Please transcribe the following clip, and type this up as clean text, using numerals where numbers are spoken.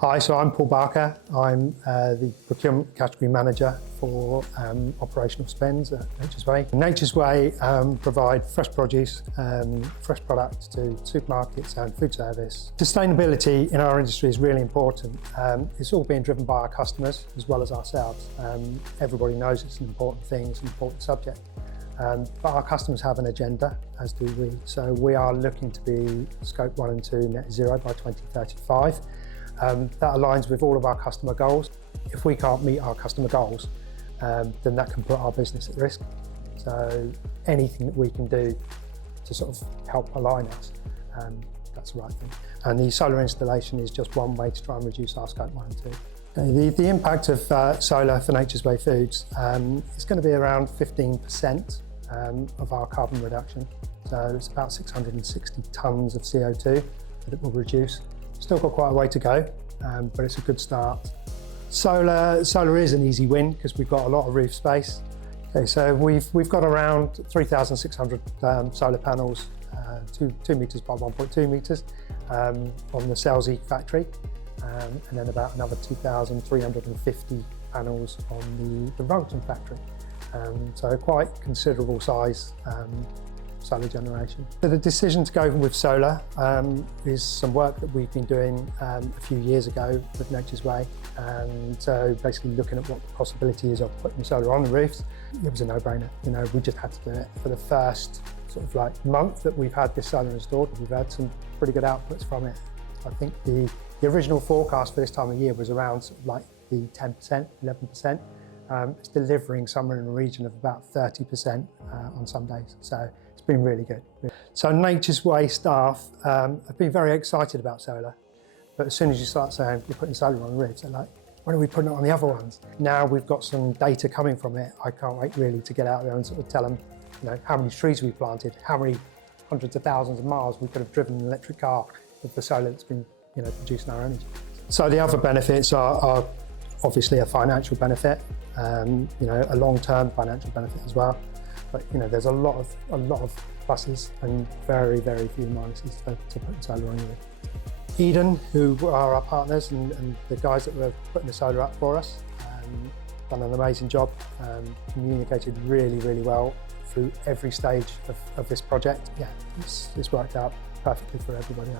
Hi, so I'm Paul Barker. I'm the Procurement Category Manager for Operational Spends at Nature's Way. Nature's Way provide fresh produce, fresh products to supermarkets and food service. Sustainability in our industry is really important. It's all being driven by our customers as well as ourselves. Everybody knows it's an important thing, it's an important subject. But our customers have an agenda, as do we. So we are looking to be Scope 1 and 2 net zero by 2035. That aligns with all of our customer goals. If we can't meet our customer goals, then that can put our business at risk. So anything that we can do to sort of help align us, that's the right thing. And the solar installation is just one way to try and reduce our Scope 1 and 2. Okay, the impact of solar for Nature's Way Foods is going to be around 15% of our carbon reduction. So it's about 660 tonnes of CO2 that it will reduce. Still got quite a way to go, but it's a good start. Solar is an easy win because we've got a lot of roof space. Okay, so we've got around 3,600 solar panels, 2 metres by 1.2 metres on the Selsey factory, and then about another 2,350 panels on the Rungton factory. So quite considerable size solar generation. So the decision to go with solar is some work that we've been doing a few years ago with Nature's Way. And so basically looking at what the possibility is of putting solar on the roofs, it was a no-brainer. You know, we just had to do it. For the first sort of like month that we've had this solar installed, we've had some pretty good outputs from it. I think the original forecast for this time of year was around sort of like the 10%, 11%. It's delivering somewhere in the region of about 30% on some days. So it's been really good. So Nature's Way staff have been very excited about solar, but as soon as you start saying you're putting solar on the roofs, they're like, when are we putting it on the other ones? Now we've got some data coming from it. I can't wait really to get out there and sort of tell them, you know, how many trees we've planted, how many hundreds of thousands of miles we could have driven an electric car with the solar that's been, you know, producing our energy. So the other benefits are obviously a financial benefit, you know, a long-term financial benefit as well. But you know, there's a lot of pluses and very, very few minuses to putting solar on you. Eden, who are our partners and the guys that were putting the solar up for us, done an amazing job, communicated really, really well through every stage of this project. Yeah, it's worked out perfectly for everybody.